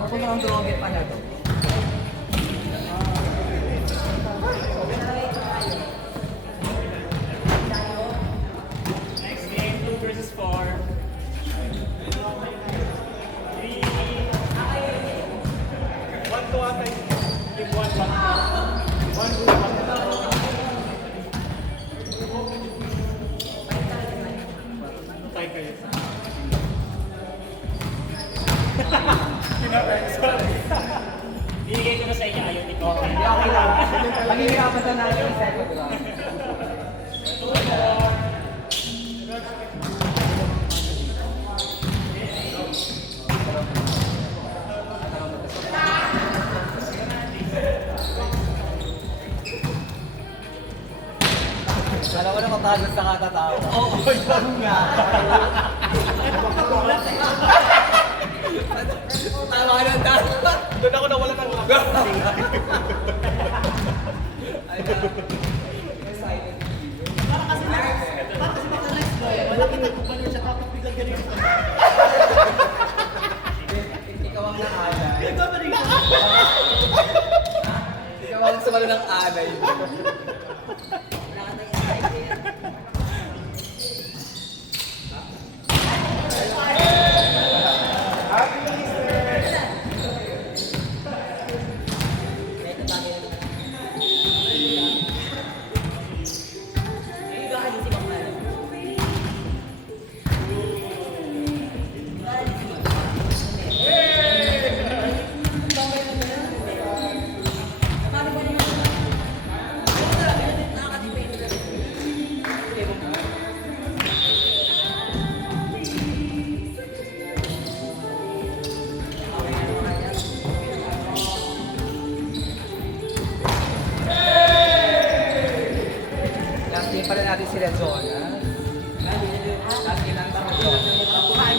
Ako na ang droge pa na to. Next game, 2 versus 4. 3. 1 to ata. Give 1 back. 1 to back. Tay kayo. Bigay ko na sa inyo, ayaw ni Coco. Hindi, okay lang. Maghihirapan na natin yung second round. Alam ko na matagas sa katatawa. Oo, yun nga. Tama ka ng tama. Doon ako nawala ng lakas. Excited. Para kasi baka next boy, wala kita kung paano siya tapos biglang ganyan. Ikaw ang naalay. Ikaw ba rin? Ikaw ang sumalo ng alay. Last game pala natin si Rezona. Last game natin si Rezona.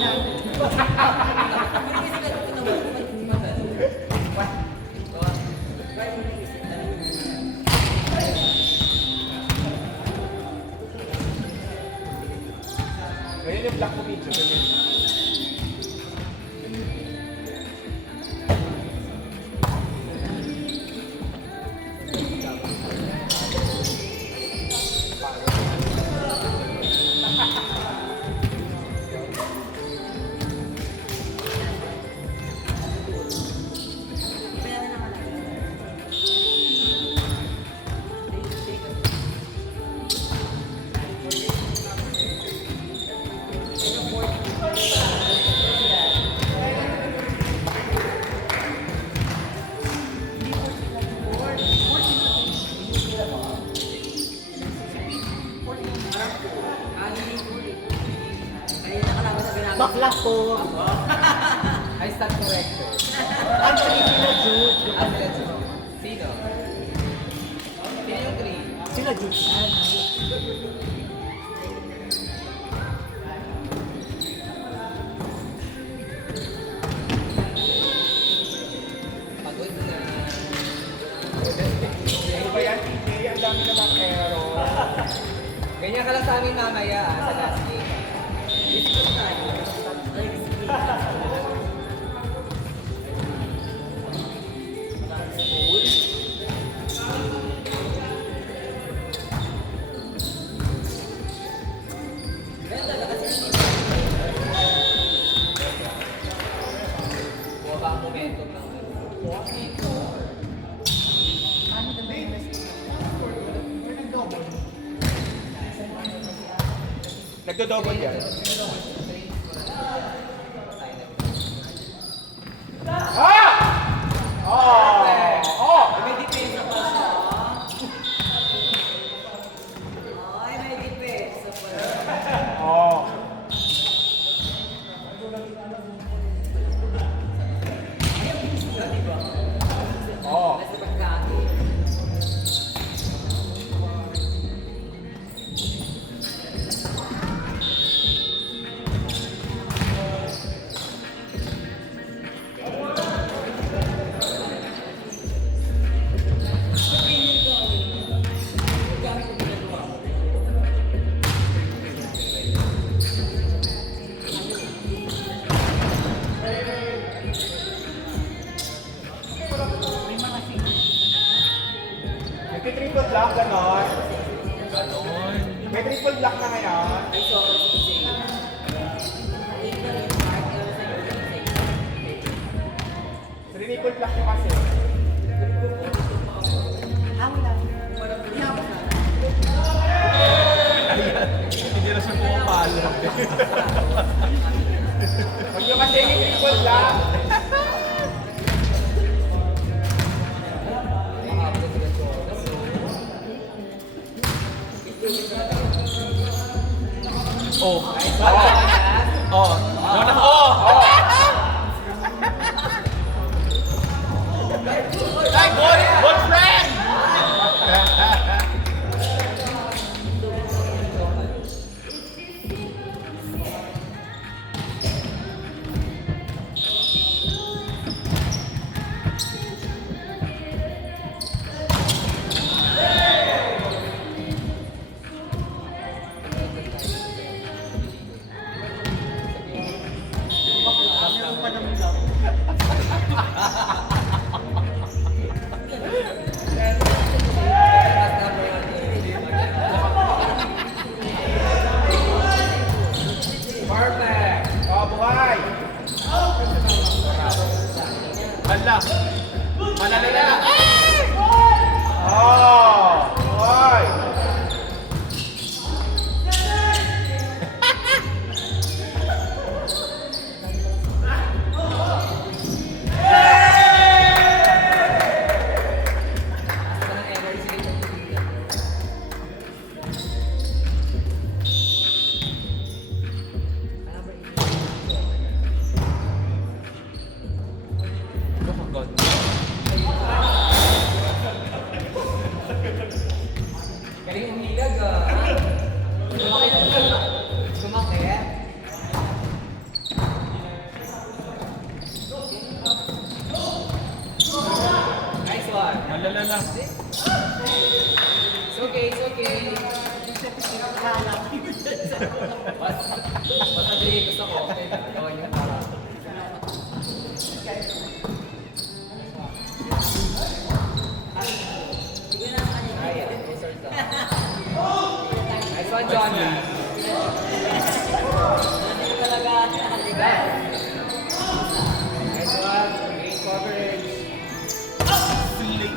Ngayon yung black mo video. Bakla po. I stand corrected. Ang sila Jude. Ang sila Jude. Sino? Sino yung three? Sila Jude. Pagod na. Ano ba yan, TJ? Ang dami namang error. Ganyan ka lang sa amin mamaya sa last game. Buwa ang momentum ng Nagdo-double yan. May depensa pa siya. Ay, may depensa pa. Oh. Oh. Basta pagkati. Huwag nyo kasi i-ribon lang. Makahabol si Renzonas. Oh. Nice one, Jonas. Oh. Jonas, oh! Ay, good friend! Perfect. Oh, buhay. Hala. Malalala. Oh, buhay. Walang energy rin yung tubig. Oh my God. Galing umilag ah. Sumakit. Nice one. Malalala. It's okay, it's okay. Basta din gusto ko. Okay, gawin niyo para. Ay, resort lang. Nice one, Jonas. Nice one. Great coverage. Sleep.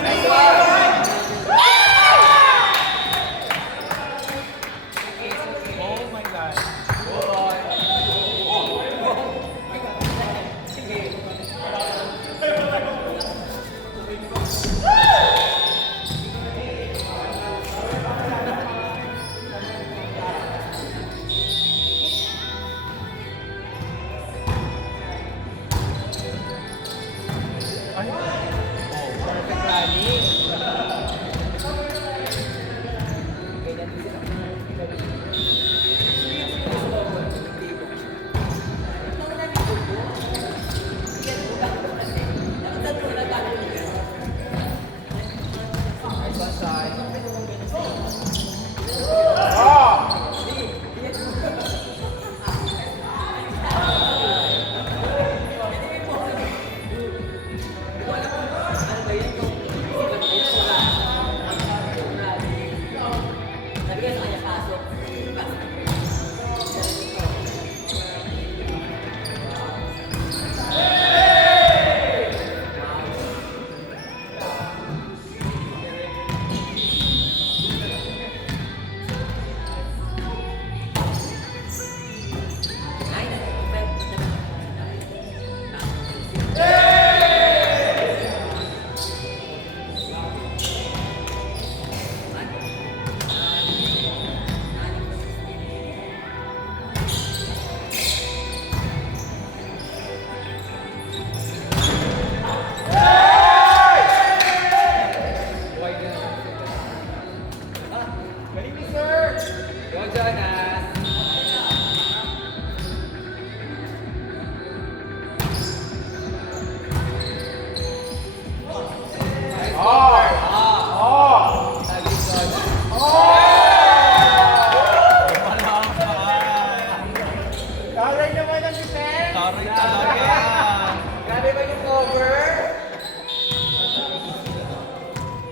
Nice one. Oh my God. Ay. Perfect rally. Ganyan din sila. Nice one, side. Oh. Wide na. Galing ni sir. Go, Jonas. Nice Oh. cover. Oh. Sabi ko, Taray naman ang defense. Taray talaga. grabe ba yung cover?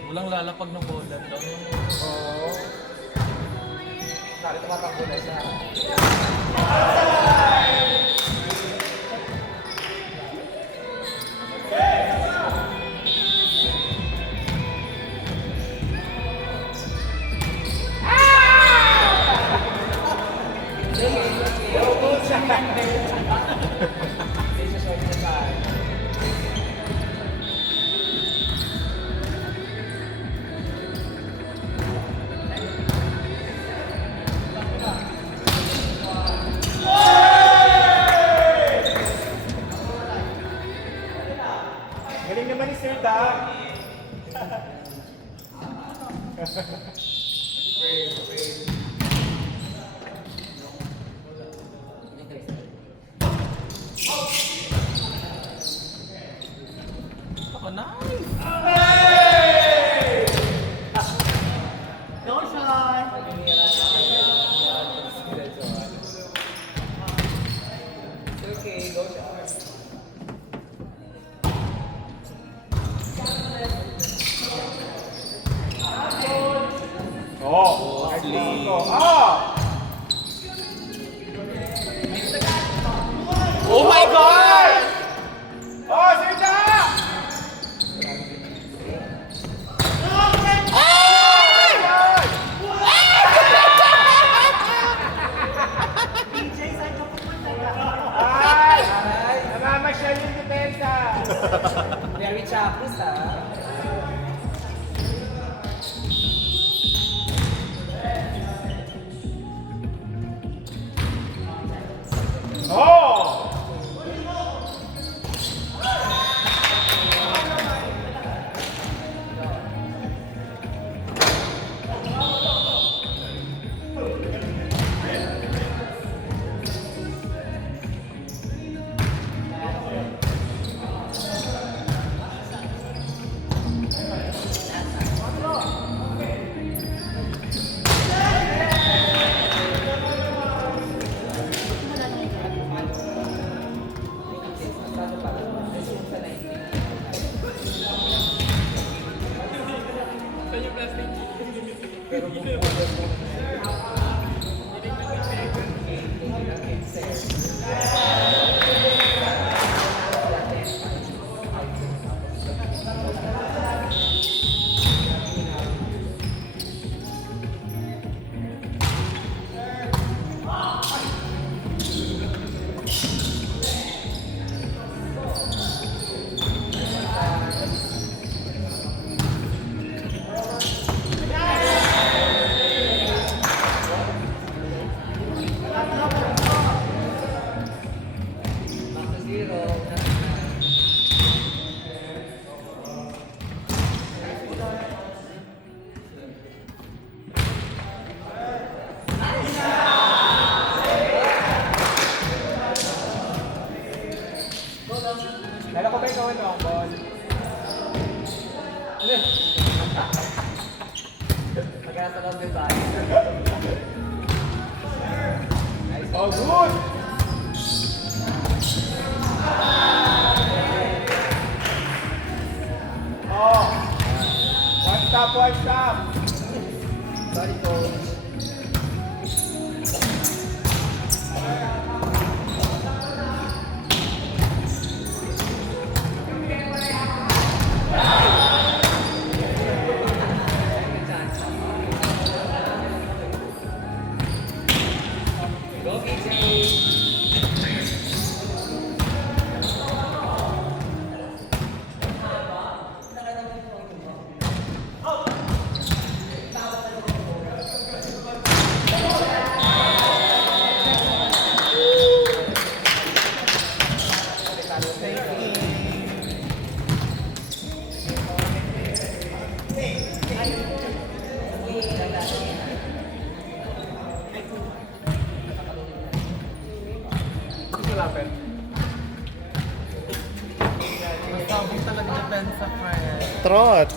Walang lalapag ng bola daw. Oo. Sabi tumatakbo na siya. Hindi siya short na tayo. Galing naman ni Sir Dak. Ako, nice! No shot. Okay, go shot. Oh, Sleep. Ah! Oh my God! Oh, Sir Dak! DJ, saan ka pupunta? Ay! Namamasyal yung depensa. Very chapis, ha? Oh! Kala ko ba ikaw ang long ball? Magkasa lang din tayo. Oh, good! Oh! One stop, one stop! Sorry, coach. Go, PJ! Malapit. Masabog talaga depensa, friend. Trot!